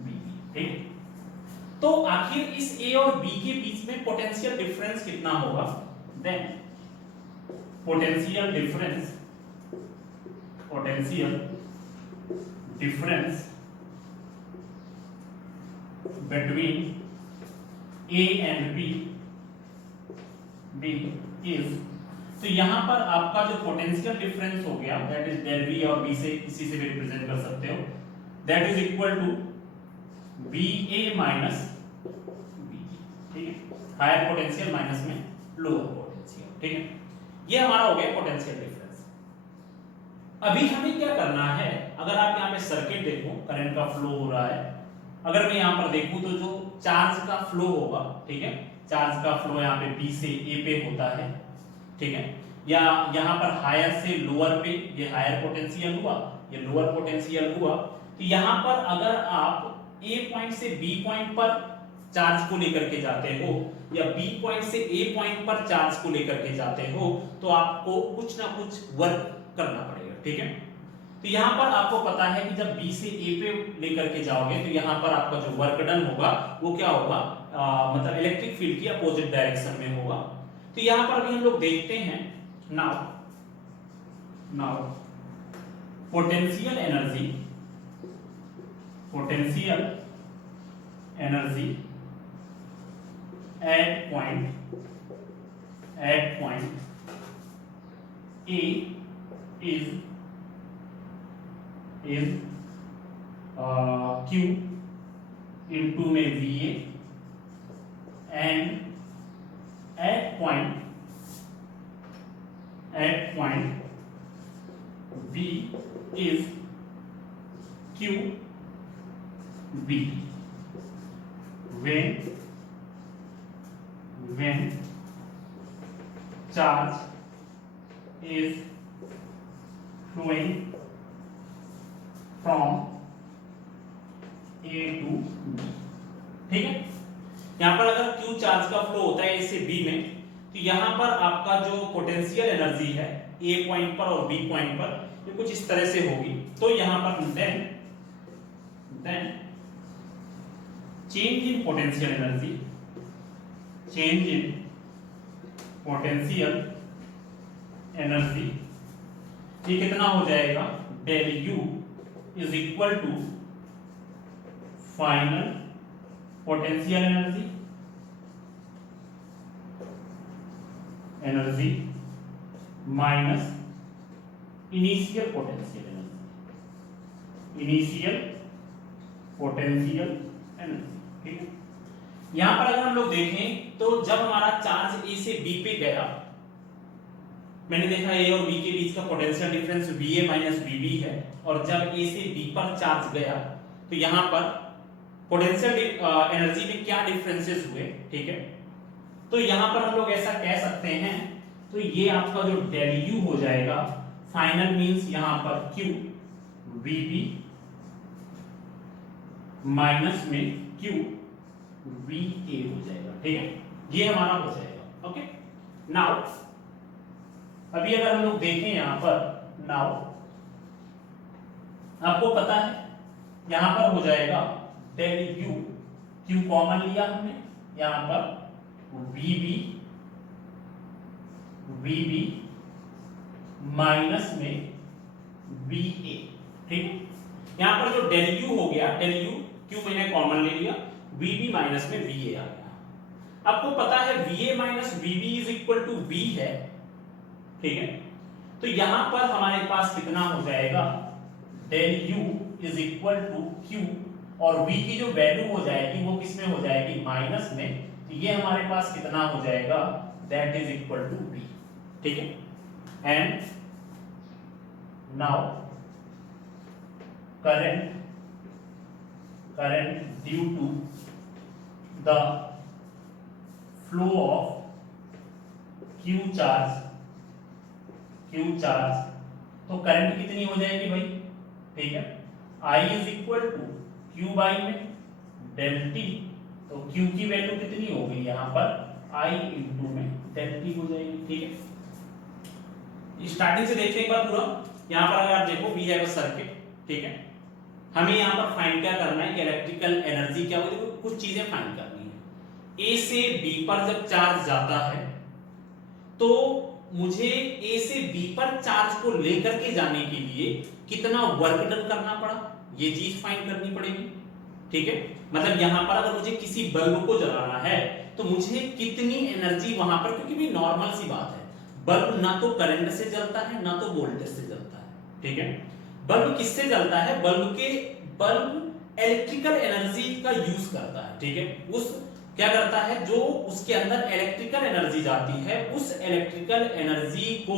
BB, ठीक। तो आखिर इस A और B के बीच में पोटेंशियल डिफरेंस कितना होगा, then potential difference between A and B is, तो यहां पर आपका जो पोटेंशियल डिफरेंस हो गया दैट इज डेल V और B से इसी से भी रिप्रेजेंट कर सकते हो, that is equal to VA minus BB, ठीक है, हायर पोटेंशियल माइनस में लोअर पोटेंशियल, ठीक है। ये हमारा हो गया पोटेंशियल डिफरेंस। अभी हमें क्या करना है, अगर आप यहाँ पे सर्किट देखो, करंट का फ्लो हो रहा है, अगर मैं यहाँ पर देखूं तो जो चार्ज का फ्लो होगा, ठीक है, चार्ज का फ्लो यहाँ पे B से A पे होता है, ठीक है, या यहां पर हायर से लोअर पे, ये हायर पोटेंशियल हुआ, ये लोअर पोटेंशियल हुआ, तो यहां पर अगर आप ए पॉइंट से बी पॉइंट पर चार्ज को लेकर के जाते हो या बी पॉइंट से ए पॉइंट पर चार्ज को लेकर के जाते हो तो आपको कुछ ना कुछ वर्क करना पड़ेगा, ठीक है। तो यहां पर आपको पता है कि जब बी से ए पे लेकर के जाओगे तो यहां पर आपका जो वर्क डन होगा वो क्या होगा, मतलब इलेक्ट्रिक फील्ड की अपोजिट डायरेक्शन में होगा। तो यहां पर अभी हम लोग देखते हैं now potential energy at point A is Q into में VA and at point B is QB when charge is flowing from A to B, ठीक है। यहां पर अगर Q चार्ज का फ्लो होता है A से B में, तो यहां पर आपका जो पोटेंशियल एनर्जी है A पॉइंट पर और B पॉइंट पर ये कुछ इस तरह से होगी। तो यहां पर then change in potential energy, ये कितना हो जाएगा, del U is equal to final potential energy minus initial potential energy, ठीक है। यहां पर अगर हम लोग देखें तो जब हमारा चार्ज ए से बी पे गया, मैंने देखा ए और बी के बीच का potential difference VA minus BB है, और जब ए से बी पर चार्ज गया तो यहां पर पोटेंशियल एनर्जी में क्या डिफरेंसेस हुए, ठीक है। तो यहां पर हम लोग ऐसा कह सकते हैं, तो ये आपका जो डेल U हो जाएगा फाइनल मींस यहां पर Q VB माइनस में Q VA हो जाएगा, ठीक है, ये हमारा हो जाएगा, ओके। नाउ अभी अगर हम लोग देखें यहां पर, नाउ आपको पता है यहां पर हो जाएगा डेल U, Q कॉमन लिया हमने, यहां पर VB माइनस में VA, ठीक है। यहां पर जो डेल U हो गया, डेल U Q मैंने कॉमन ले लिया, VB माइनस में VA आ गया। आपको पता है VA minus VB is equal to V है, ठीक है। तो यहां पर हमारे पास कितना हो जाएगा, del U is equal to Q, और V की जो वैल्यू हो जाएगी वो किस में हो जाएगी, माइनस में। तो ये हमारे पास कितना हो जाएगा, that is equal to V, ठीक है। And now current due to the flow of Q charge, तो करंट कितनी हो जाएगी भाई, ठीक है। I is equal to Q by में डेल T, तो Q की वैल्यू कितनी हो गई यहाँ पर, I इंटू में डेल T हो जाएगी, ठीक है। स्टार्टिंग से देखते हैं एक बार पूरा। यहाँ पर अगर आप देखो वी हैव अ सर्किट, ठीक है। हमें यहाँ पर फाइंड क्या करना है कि इलेक्ट्रिकल एनर्जी क्या होगी, कुछ चीजें फाइंड करनी है। A से B पर जब चार्ज जाता है तो मुझे A से B पर चार्ज को लेकर के जाने के लिए कितना वर्क डन करना पड़ा, ये चीज फाइंड करनी पड़ेगी, ठीक है। मतलब यहां पर अगर मुझे किसी बल्ब को जलाना है तो मुझे कितनी एनर्जी वहां पर, क्योंकि भी नॉर्मल सी बात है, बल्ब ना तो करंट से जलता है ना तो वोल्टेज से जलता है, ठीक है। बल्ब किससे जलता है, बल्ब इलेक्ट्रिकल एनर्जी का यूज करता है, ठीक है। उस क्या करता है, जो उसके अंदर इलेक्ट्रिकल एनर्जी जाती है उस इलेक्ट्रिकल एनर्जी को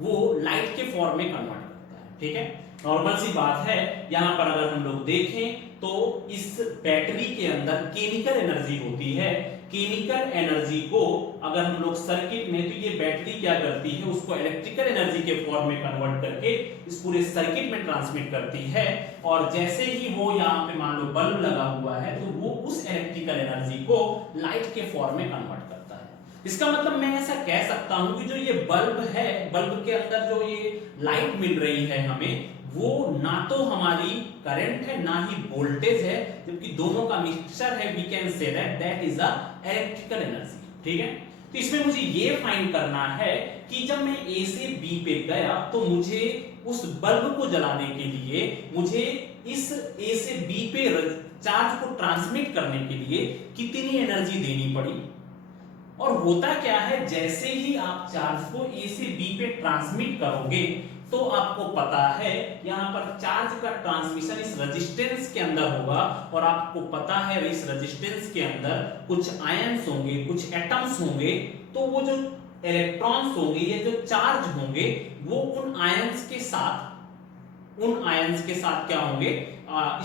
वो लाइट के फॉर्म में कन्वर्ट करता है, ठीक है। नॉर्मल सी बात है। यहां पर अगर हम लोग देखें तो इस बैटरी के अंदर केमिकल एनर्जी होती है। केमिकल एनर्जी को अगर हम लोग सर्किट में, तो ये बैटरी क्या करती है, उसको इलेक्ट्रिकल एनर्जी के फॉर्म में कन्वर्ट करके इस पूरे सर्किट में ट्रांसमिट करती है। और जैसे ही वो यहाँ पे मान लो बल्ब लगा हुआ है तो वो उस इलेक्ट्रिकल एनर्जी को लाइट के फॉर्म में कन्वर्ट करता है। इसका मतलब मैं ऐसा कह सकता हूं कि जो ये बल्ब है, बल्ब के अंदर जो ये लाइट मिल रही है हमें, वो ना तो हमारी करंट है ना ही वोल्टेज है, जबकि दोनों का मिक्सचर है। We can say that is a electrical energy, ठीक है। तो इसमें मुझे ये फाइंड करना है कि जब मैं A से B पे गया तो मुझे उस बल्ब को जलाने के लिए मुझे इस A से B पे चार्ज को ट्रांसमिट करने के लिए कितनी एनर्जी देनी पड़ी। और होता क्या है, जैसे ही आप चार्ज को A से B पे ट्रांसमिट करोगे तो आपको पता है यहां पर चार्ज का ट्रांसमिशन इस रेजिस्टेंस के अंदर होगा, और आपको पता है इस रेजिस्टेंस के अंदर कुछ आयंस होंगे, कुछ एटम्स होंगे। तो वो जो इलेक्ट्रॉन्स होंगे, ये जो चार्ज होंगे, वो उन आयंस के साथ क्या होंगे,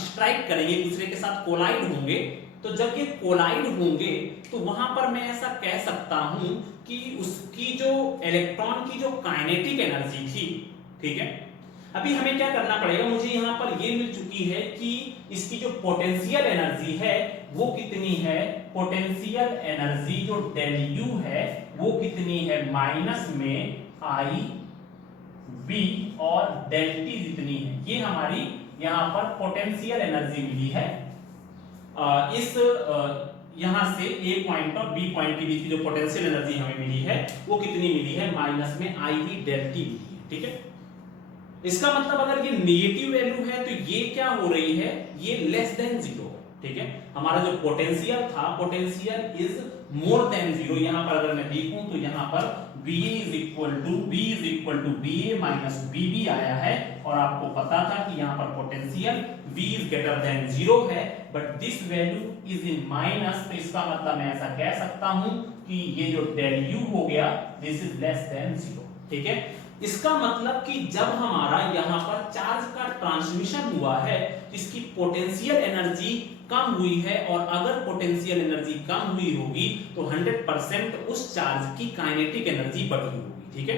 स्ट्राइक करेंगे, एक दूसरे के साथ कोलाइड होंगे। तो जब ये कोलाइड होंगे तो वहां पर मैं ऐसा कह सकता हूं कि उसकी जो इलेक्ट्रॉन की जो काइनेटिक एनर्जी थी, ठीक है। अभी हमें क्या करना पड़ेगा, मुझे यहां पर ये मिल चुकी है कि इसकी जो पोटेंशियल एनर्जी है वो कितनी है। पोटेंशियल एनर्जी जो डेल यू है वो कितनी है, माइनस में आई बी और डेल टी जितनी है। ये हमारी यहां पर पोटेंशियल एनर्जी मिली है। यहां से ए पॉइंट और बी पॉइंट के बीच की जो पोटेंशियल एनर्जी हमें मिली है वो कितनी मिली है, माइनस में आई बी डेल टी मिली है, ठीक है। इसका मतलब अगर ये नेगेटिव वैल्यू है तो ये क्या हो रही है, ये लेस देन जीरो, ठीक है। हमारा जो पोटेंशियल था, potential is more than zero. यहां पर अगर मैं देखूं तो यहां पर V is equal to BA minus BB आया है, और आपको पता था कि यहां पर potential V is greater than zero है, but this value is in minus. तो इसका मतलब मैं ऐसा कह सकता हूं कि ये जो डेल U हो गया, this is less than zero, ठीक है। इसका मतलब कि जब हमारा यहां पर चार्ज का ट्रांसमिशन हुआ है, इसकी पोटेंशियल एनर्जी कम हुई है, और अगर पोटेंशियल एनर्जी कम हुई होगी तो 100% उस चार्ज की काइनेटिक एनर्जी बढ़ी होगी, ठीक है।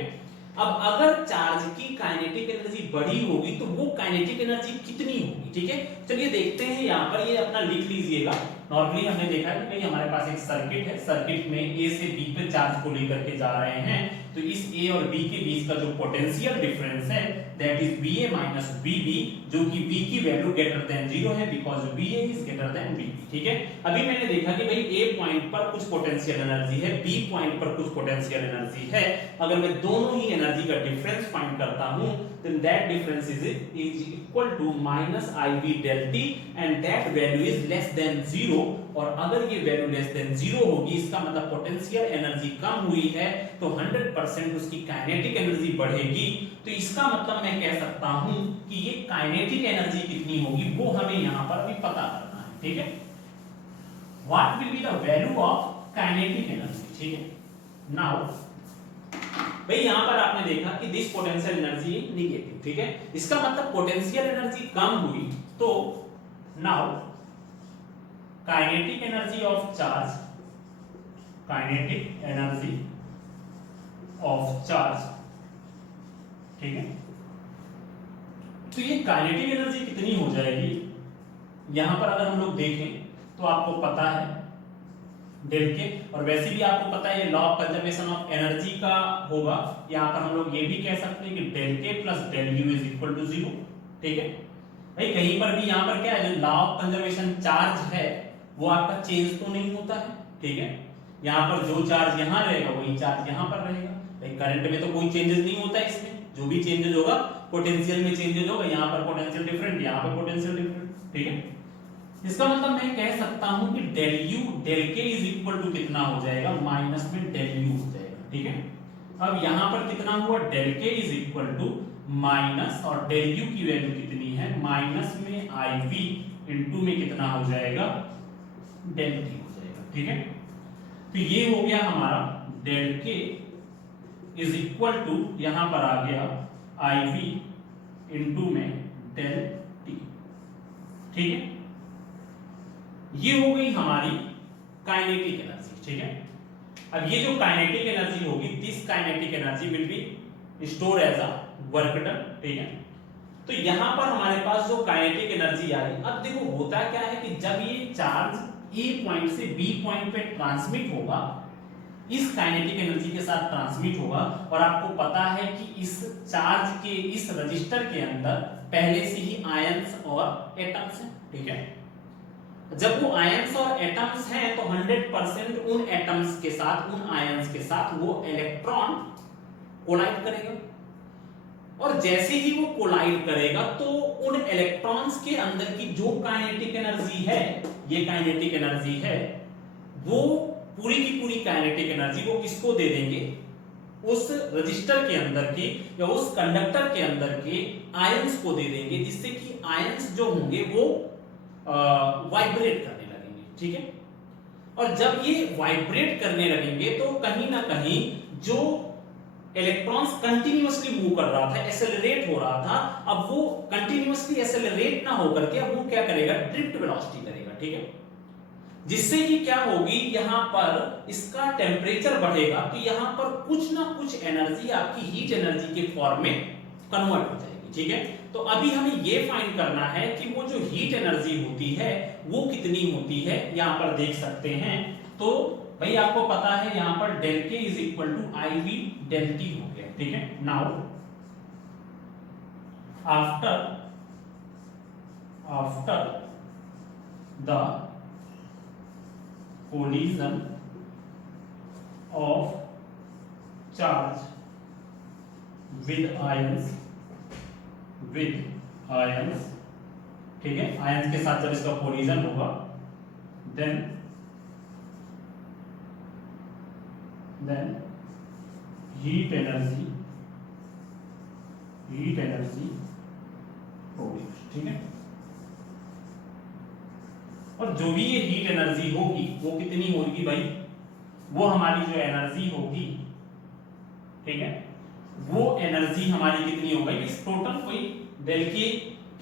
अब अगर चार्ज की काइनेटिक एनर्जी बढ़ी होगी तो वो काइनेटिक एनर्जी कितनी होगी, ठीक है। चलिए देखते हैं, यहां पर ये अपना लिख लीजिएगा। नॉर्मली हमने देखा है कि हमारे पास एक सर्किट है, सर्किट में A से B पे चार्ज को लेकर के जा रहे हैं, तो इस A और B के बीच का जो पोटेंशियल डिफरेंस है that is BA minus BB, जो कि B की वैल्यू ग्रेटर देन जीरो है, because BA is greater then BB, ठीक है। अभी मैंने देखा कि भाई A पॉइंट पर कुछ पोटेंशियल एनर्जी है, B पॉइंट पर कुछ पोटेंशियल एनर्जी है। अगर मैं दोनों ही एनर्जी का डिफरेंस फाइंड करता हूं, then that difference is equal to minus IB del T, and that value is less than 0, zero, और अगर ये वैल्यू लेस देन जीरो होगी इसका मतलब पोटेंशियल एनर्जी कम हुई है, तो 100% उसकी काइनेटिक एनर्जी बढ़ेगी। तो इसका मतलब मैं कह सकता हूं कि ये काइनेटिक एनर्जी कितनी होगी वो हमें यहां पर अभी पता करना है, ठीक है। What will be the value of kinetic energy, ठीक है। नाउ भाई यहां पर आपने देखा कि दिस पोटेंशियल एनर्जी नेगेटिव, ठीक है, इसका मतलब पोटेंशियल एनर्जी कम हुई, तो now kinetic energy of charge, kinetic energy of charge, ठीक है। तो ये काइनेटिक एनर्जी कितनी हो जाएगी, यहां पर अगर हम लोग देखें तो आपको पता है डेल के, और वैसे भी आपको पता है ये law of conservation of energy का होगा। यहां पर हम लोग ये भी कह सकते हैं कि del K plus del U is equal to zero, ठीक है। भाई कहीं पर भी यहां पर क्या है, जो लॉ ऑफ कंजर्वेशन चार्ज है वो आपका चेंज तो नहीं होता है, ठीक है। यहां पर जो चार्ज यहां रहेगा वही चार्ज यहां पर रहेगा। भाई करंट में तो कोई चेंजेस नहीं होता है, इसमें जो भी चेंजेस होगा पोटेंशियल में चेंजेस होगा, यहां पर पोटेंशियल डिफरेंट, यहां पर पोटेंशियल डिफरेंट, ठीक है। इसका मतलब मैं कह सकता हूं कि del you del K is equal to कितना हो जाएगा, माइनस में डेल यू हो जाएगा, ठीक है। अब यहां पर कितना हुआ, del K is equal to minus, और डेल यू की वैल्यू कितनी है, माइनस में आई वी इंटू में कितना हो जाएगा, डेल टी हो जाएगा, ठीक है। तो ये हो गया हमारा del K is equal to, यहां पर आ गया आई वी इंटू में डेल टी, ठीक है। ये हो गई हमारी काइनेटिक एनर्जी, ठीक है। अब ये जो काइनेटिक एनर्जी होगी, this kinetic energy will be store as a work done, ठीक है। तो यहां पर हमारे पास जो काइनेटिक एनर्जी आई, अब देखो होता क्या है कि जब ये चार्ज ए पॉइंट से बी पॉइंट पे ट्रांसमिट होगा, इस काइनेटिक एनर्जी के साथ ट्रांसमिट होगा, और आपको पता है कि इस चार्ज के इस रजिस्टर के अंदर पहले से ही आयंस और एटम्स हैं, ठीक है। जब वो आयंस और एटम्स हैं तो 100% उन एटम्स के साथ, उन आयंस के साथ वो इलेक्ट्रॉन कोलाइड करेगा, और जैसे ही वो कोलाइड करेगा तो उन इलेक्ट्रॉन्स के अंदर की जो काइनेटिक एनर्जी है, ये काइनेटिक एनर्जी है, वो पूरी की पूरी काइनेटिक एनर्जी वो किसको दे देंगे, उस रजिस्टर के अंदर के या उस कंडक्टर के अंदर के आयंस को दे देंगे, जिससे कि आयंस जो होंगे वो वाइब्रेट करने लगेंगे, ठीक है। और जब ये वाइब्रेट करने लगेंगे तो कहीं ना कहीं जो इलेक्ट्रॉन्स कंटिन्यूअसली मूव कर रहा था, एक्सेलरेट हो रहा था, अब वो कंटिन्यूअसली एक्सेलरेट ना होकर के अब वो क्या करेगा, ड्रिफ्ट वेलोसिटी करेगा, ठीक है। जिससे कि क्या होगी, यहां पर इसका टेम्परेचर बढ़ेगा, तो यहां पर कुछ ना कुछ एनर्जी आपकी हीट एनर्जी के फॉर्म में कन्वर्ट हो जाएगी, ठीक है। तो अभी हमें ये फाइंड करना है कि वो जो हीट एनर्जी होती है वो कितनी होती है, यहां पर देख सकते हैं। तो भाई आपको पता है यहां पर del K is equal to I V del T हो गया, ठीक है। Now after the collision of charge with ions, ठीक है, आयंस के साथ जब इसका कोलिजन होगा, देन हीट एनर्जी प्रोड्यूस, ठीक है। और जो भी ये हीट एनर्जी होगी वो कितनी होगी भाई, वो हमारी जो एनर्जी होगी, ठीक है, वो एनर्जी हमारी कितनी हो गई, इस टोटल कोई डेल के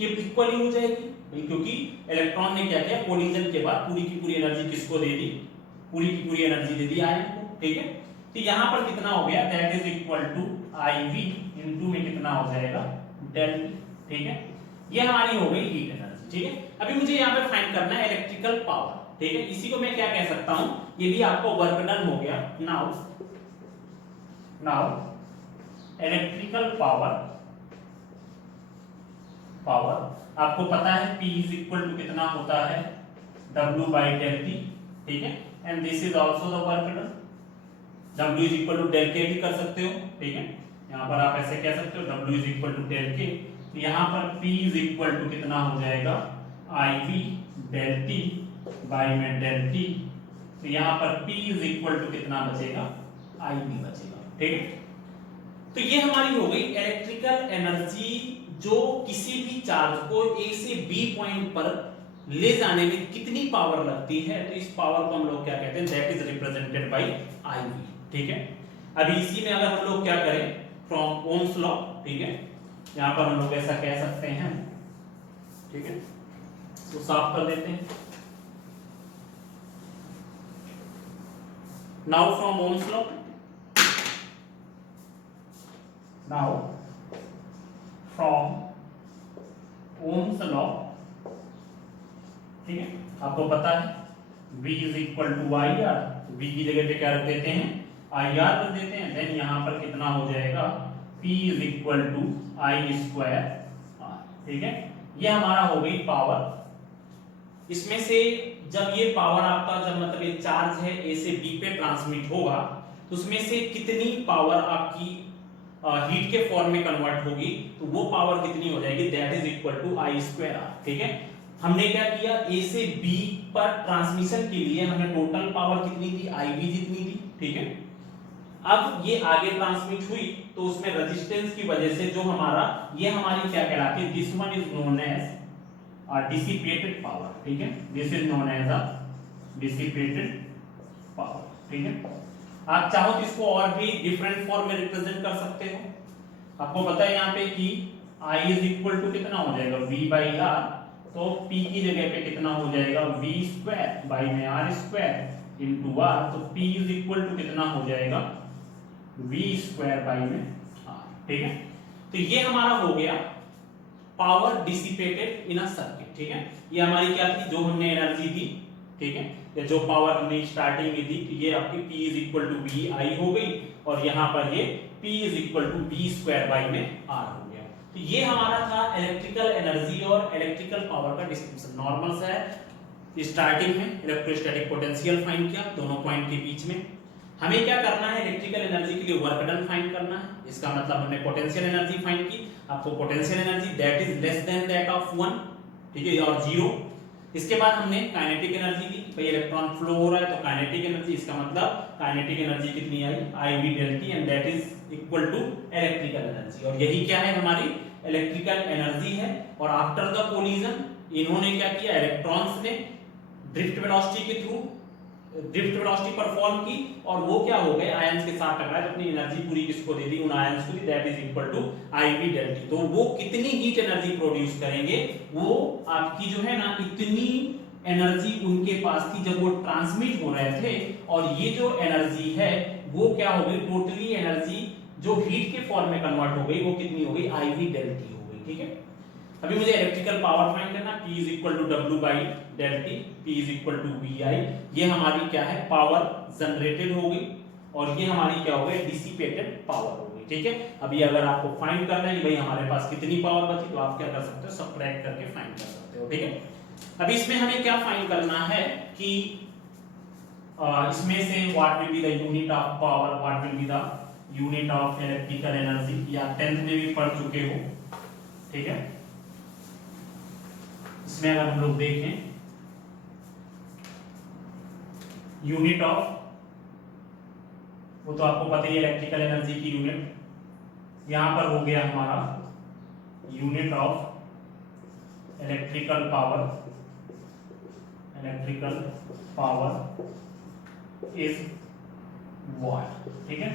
इक्वल ही हो जाएगी भाई, क्योंकि इलेक्ट्रॉन ने क्या किया, कोलिजन के बाद पूरी की पूरी एनर्जी किसको दे दी, पूरी की पूरी एनर्जी दे दी आयन को, ठीक है। तो यहां पर कितना हो गया, that is equal to IV into में कितना हो जाएगा, डेल, ठीक है। ये हमारी हो गई हीट एनर्जी, ठीक है। अभी मुझे यहाँ पे फाइंड करना है इलेक्ट्रिकल पावर, ठीक है। इसी को मैं क्या कह सकता हूं, ये भी आपको वर्क डन हो गया। नाउ इलेक्ट्रिकल पावर आपको पता है P इज इक्वल टू कितना होता है, W बाई डेल टी, ठीक है। And this is also the work done, W is equal to del K भी कर सकते हो, ठीक है। यहाँ पर आप ऐसे कह सकते हो W is equal to del के, तो यहाँ पर P इज इक्वल टू कितना हो जाएगा, IV डेल टी बाई में डेल टी, तो यहाँ पर P इज इक्वल टू कितना बचेगा, I भी बचेगा। ठीक है, तो ये हमारी हो गई इलेक्ट्रिकल एनर्जी जो किसी भी चार्ज को A से B पॉइंट पर ले जाने में कितनी पावर लगती है, तो इस पावर को हम लोग क्या कहते हैं, that is represented by IV। ठीक है, अभी इसी में अगर हम लोग क्या करें फ्रॉम ओम्स लॉ, ठीक है, यहां पर हम लोग ऐसा कह सकते हैं, ठीक है, तो साफ कर देते हैं। Now from Ohm's law, now from Ohm's law, ठीक है, आपको पता है V is equal to I R, V की जगह पे क्या रख देते हैं, आई आर रख देते हैं, देन यहां पर कितना हो जाएगा, P is equal to I square R. ठीक है, ये हमारा हो गई पावर। इसमें से जब ये पावर आपका, जब मतलब ये चार्ज है A से B पे ट्रांसमिट होगा, तो उसमें से कितनी पावर आपकी हीट के फॉर्म में कन्वर्ट होगी, तो वो पावर कितनी हो जाएगी, that is equal to I square R. ठीक है, हमने क्या किया, A से B पर ट्रांसमिशन के लिए हमने टोटल पावर कितनी दी, IB जितनी दी। ठीक है, अब ये आगे ट्रांसमिट हुई तो उसमें रेजिस्टेंस की वजह से जो हमारा, ये हमारी क्या कहलाती है, this one is known as dissipated power. ठीक है, this is known as a dissipated power. ठीक है, आप चाहो तो इसको और भी डिफरेंट फॉर्म में रिप्रेजेंट कर सकते हो। आपको पता है यहाँ पे कि I इज इक्वल टू कितना हो जाएगा, V बाई आर, तो P की जगह पे कितना हो जाएगा, V स्क्वायर बाई में R स्क्वायर इनटू R, तो P इज इक्वल टू कितना हो जाएगा, V स्क्वायर बाई में R। ठीक है, तो ये हमारा हो गया power dissipated in a circuit. ठीक है, ये हमारी क्या थी, जो हमने एनर्जी दी, ठीक है, या जो पावर हमने स्टार्टिंग में दी, ये आपकी P is equal to V I हो गई, और यहाँ पर ये P is equal to V square by में R हो गया। तो ये हमारा था इलेक्ट्रिकल एनर्जी और इलेक्ट्रिकल पावर का डिस्क्रिप्शन। नॉर्मल सा है, स्टार्टिंग में इलेक्ट्रोस्टैटिक पोटेंशियल फाइंड किया दोनों पॉइंट के बीच में। हमें क्या करना है, इलेक्ट्रिकल एनर्जी के लिए वर्क डन फाइंड करना है। इसका मतलब हमने पोटेंशियल एनर्जी फाइंड की, आपको potential energy that is less than that of 1, ठीक है, और 0। इसके बाद हमने काइनेटिक एनर्जी ली, भाई इलेक्ट्रॉन फ्लो हो रहा है तो काइनेटिक एनर्जी, इसका मतलब काइनेटिक एनर्जी कितनी आई, IV del T, and that is equal to electrical energy. और यही क्या है, हमारी इलेक्ट्रिकल एनर्जी है। और आफ्टर द कोलिजन इन्होंने क्या किया, इलेक्ट्रॉन्स ने ड्रिफ्ट वेलोसिटी के थ्रू ड्रिफ्ट वेलोसिटी परफॉर्म की, और वो क्या हो गए, आयंस के साथ टकराए, तो अपनी एनर्जी पूरी किसको दे दी, उन आयंस को दी, that is equal to IV del T. तो वो कितनी हीट एनर्जी प्रोड्यूस करेंगे, वो आपकी जो है ना, इतनी एनर्जी उनके पास थी जब वो ट्रांसमिट हो रहे थे, और ये जो एनर्जी है वो क्या हो गई, टोटली एनर्जी जो हीट के फॉर्म में कन्वर्ट हो गई, वो कितनी हो गई, IV डेल टी हो गई। ठीक है, अभी मुझे इलेक्ट्रिकल पावर फाइंड करना, P is equal to W by del T, P is equal to VI। ये हमारी क्या है, पावर जनरेटेड हो गई, और ये हमारी क्या हो गई, डिसिपेटेड पावर हो गई। ठीक है, अभी अगर आपको फाइंड करना है कि भाई हमारे पास कितनी पावर बची, तो आप क्या कर सकते हो, सबट्रैक्ट करके फाइंड कर सकते हो। ठीक है, अभी इसमें हमें क्या फाइंड करना है कि इसमें से what will be the unit of power, what will be the unit of electrical energy, या 10th में भी पढ़ चुके हो। ठीक है, इसमें अगर हम लोग देखें यूनिट ऑफ, वो तो आपको पता ही है इलेक्ट्रिकल एनर्जी की यूनिट, यहां पर हो गया हमारा unit of electrical power is what. ठीक है,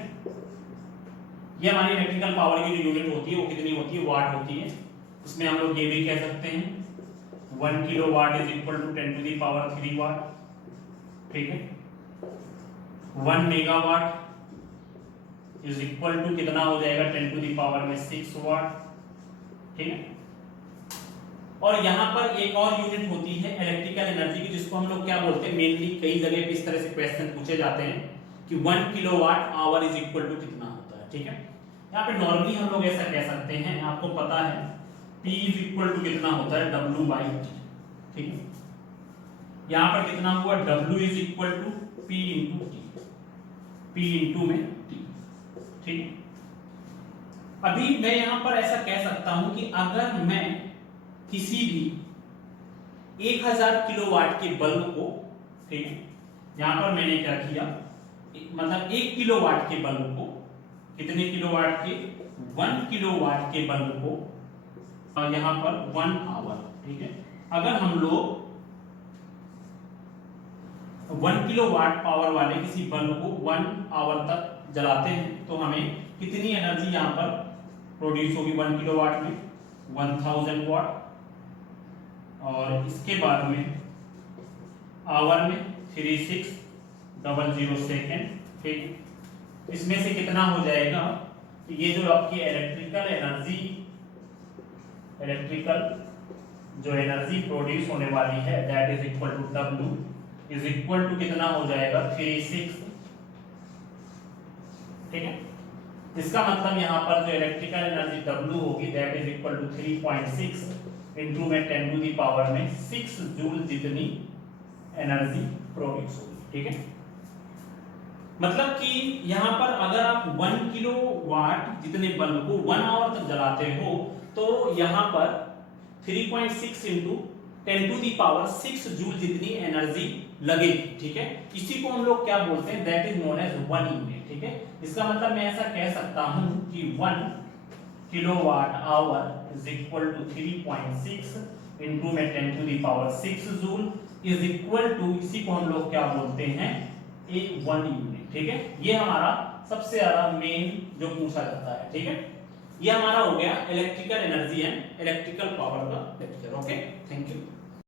ये हमारी इलेक्ट्रिकल पावर की जो यूनिट होती है वो कितनी होती है, वाट होती है। इसमें हम लोग ये भी कह सकते हैं 1 kilowatt is equal to 10 to the power 3 watt. ठीक है, 1 मेगावाट इज इक्वल टू कितना हो जाएगा, 10 टू द पावर में 6 वाट। ठीक है, और यहां पर एक और यूनिट होती है इलेक्ट्रिकल एनर्जी की, जिसको हम लोग क्या बोलते हैं, मेनली कई जगह पे इस तरह से क्वेश्चन पूछे जाते हैं कि 1 kilowatt hour is equal to कितना होता है। ठीक है, यहाँ पे नॉर्मली हम लोग ऐसा कह सकते हैं, आपको पता है P इज इक्वल टू कितना होता है, W बाई टी। ठीक है, यहां पर कितना हुआ, W is equal to P into T, P into में T। ठीक है, अभी मैं यहां पर ऐसा कह सकता हूं कि अगर मैं किसी भी 1000 किलोवाट के बल्ब को, ठीक है, यहां पर मैंने क्या किया, मतलब 1 किलोवाट के बल्ब को, कितने किलोवाट के, 1 किलोवाट के बल्ब को, और यहां पर 1 आवर, ठीक है। अगर हम लोग 1 किलोवाट पावर वाले किसी बल्ब को 1 आवर तक जलाते हैं तो हमें कितनी एनर्जी यहां पर प्रोड्यूस होगी 1 किलोवाट में, 1000 वाट, और इसके बाद में आवर में 3600 सेकेंड, ठीक। इसमें से कितना हो जाएगा, ये जो आपकी इलेक्ट्रिकल जो एनर्जी प्रोड्यूस होने वाली है, that is equal to W is equal to कितना हो जाएगा 36, ठीक है। इसका मतलब यहां पर जो इलेक्ट्रिकल एनर्जी W होगी that is equal to 3.6 into में 10 टू द पावर में 6 जूल जितनी एनर्जी प्रोड्यूस होगी, ठीक है। मतलब कि यहां पर अगर आप 1 किलोवाट जितने बल्ब को 1 आवर तक जलाते हो तो यहां पर 3.6 into 10 to the power 6 joule जितनी एनर्जी लगेगी, ठीक है। इसी को हम लोग क्या बोलते हैं, that is known as 1 unit, ठीक है। इसका मतलब मैं ऐसा कह सकता हूं कि 1 kilowatt hour is equal to 3.6 into में 10 to the power 6 joule is equal to, इसी को हम लोग क्या बोलते हैं, ए 1 यूनिट, ठीक है। ये हमारा सबसे ज्यादा मेन जो पूछा जाता है, ठीक है। ये हमारा हो गया electrical energy and electrical power का लेक्चर। Okay, thank you.